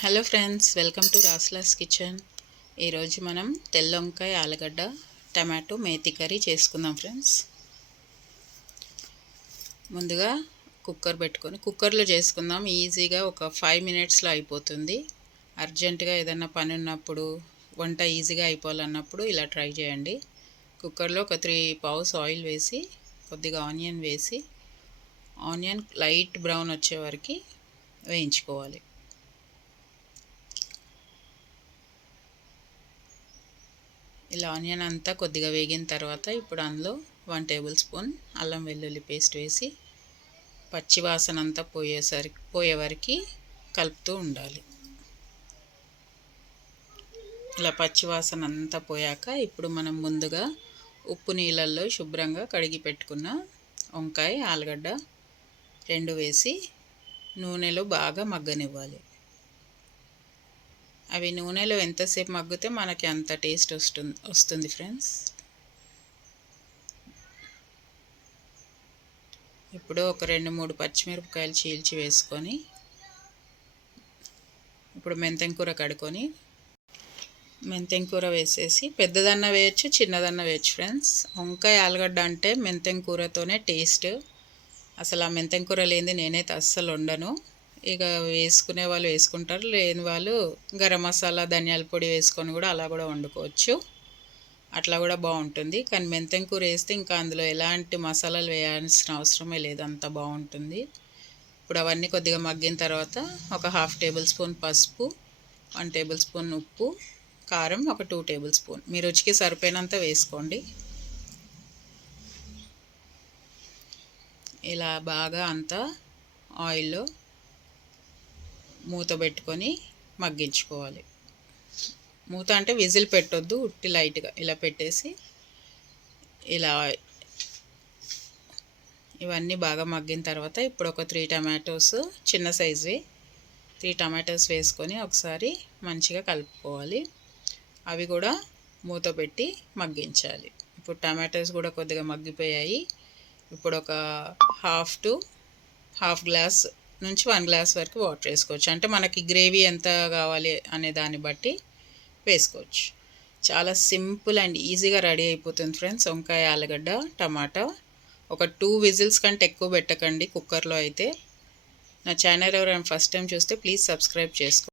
Hello friends welcome to రాస్లాస్ kitchen ఈరోజు మనం తెల్ల వంకాయ ఆలుగడ్డ టమాటో మేతి కర్రీ చేసుకుందాం ఫ్రెండ్స్ ముందుగా కుక్కర్ పెట్టుకొని కుక్కర్లో చేసుకుందాం. ఈజీగా ఒక ఫైవ్ మినిట్స్లో అయిపోతుంది. అర్జెంటుగా ఏదన్నా పని ఉన్నప్పుడు వంట ఈజీగా అయిపోవాలన్నప్పుడు ఇలా ట్రై చేయండి. కుక్కర్లో ఒక త్రీ పౌస్ ఆయిల్ వేసి కొద్దిగా ఆనియన్ వేసి ఆనియన్ లైట్ బ్రౌన్ వచ్చే వరకు వేయించుకోవాలి. ఇలా ఆనియన్ అంతా కొద్దిగా వేగిన తర్వాత ఇప్పుడు అందులో వన్ టేబుల్ స్పూన్ అల్లం వెల్లుల్లి పేస్ట్ వేసి పచ్చి వాసన అంతా పోయేసరికి పోయే వరకు కలుపుతూ ఉండాలి. ఇలా పచ్చి వాసన అంతా పోయాక ఇప్పుడు మనం ముందుగా ఉప్పు నీళ్ళల్లో శుభ్రంగా కడిగి పెట్టుకున్న వంకాయ ఆలుగడ్డ రెండు వేసి నూనెలో బాగా మగ్గనివ్వాలి. అవి నూనెలో ఎంతసేపు మగ్గితే మనకి అంత టేస్ట్ వస్తుంది వస్తుంది ఫ్రెండ్స్. ఇప్పుడు ఒక రెండు మూడు పచ్చిమిరపకాయలు చీల్చి వేసుకొని ఇప్పుడు మెంతెం కూర కడుకొని మెంతెం కూర వేసేసి పెద్దదన్న వేయచ్చు చిన్నదన్న వేయచ్చు ఫ్రెండ్స్. వంకాయ ఆలుగడ్డ అంటే మెంతెం కూరతోనే టేస్ట్. అసలు ఆ మెంతెం కూర లేనిది నేనైతే అస్సలు వండను. ఇక వేసుకునే వాళ్ళు వేసుకుంటారు. లేని వాళ్ళు గరం మసాలా ధనియాల పొడి వేసుకొని కూడా అలా కూడా వండుకోవచ్చు. అట్లా కూడా బాగుంటుంది. కానీ మెంతెం కూర వేస్తే ఇంకా అందులో ఎలాంటి మసాలాలు వేయాల్సిన అవసరమే లేదు. అంత బాగుంటుంది. ఇప్పుడు అవన్నీ కొద్దిగా మగ్గిన తర్వాత ఒక హాఫ్ టేబుల్ స్పూన్ పసుపు వన్ టేబుల్ స్పూన్ ఉప్పు కారం ఒక టూ టేబుల్ స్పూన్. మీ రుచికి సరిపోయినంత వేసుకోండి. ఇలా బాగా అంతా ఆయిల్లో మూత పెట్టుకొని మగ్గించుకోవాలి. మూత అంటే విజిల్ పెట్టొద్దు ఉట్టి లైట్గా ఇలా పెట్టేసి ఇలా ఇవన్నీ బాగా మగ్గిన తర్వాత ఇప్పుడు ఒక త్రీ టమాటోస్ చిన్న సైజువి త్రీ టమాటోస్ వేసుకొని ఒకసారి మంచిగా కలుపుకోవాలి. అవి కూడా మూత పెట్టి మగ్గించాలి. ఇప్పుడు టమాటోస్ కూడా కొద్దిగా మగ్గిపోయాయి. ఇప్పుడు ఒక హాఫ్ టు హాఫ్ గ్లాస్ నుంచి వన్ గ్లాస్ వరకు వాటర్ వేసుకోవచ్చు. అంటే మనకి గ్రేవీ ఎంత కావాలి అనే దాన్ని బట్టి వేసుకోవచ్చు. చాలా సింపుల్ అండ్ ఈజీగా రెడీ అయిపోతుంది ఫ్రెండ్స్. వంకాయ ఆలుగడ్డ టమాటా. ఒక టూ విజిల్స్ కంటే ఎక్కువ పెట్టకండి కుక్కర్లో అయితే. నా ఛానల్ ఎవరైనా ఫస్ట్ టైం చూస్తే ప్లీజ్ సబ్స్క్రైబ్ చేసుకో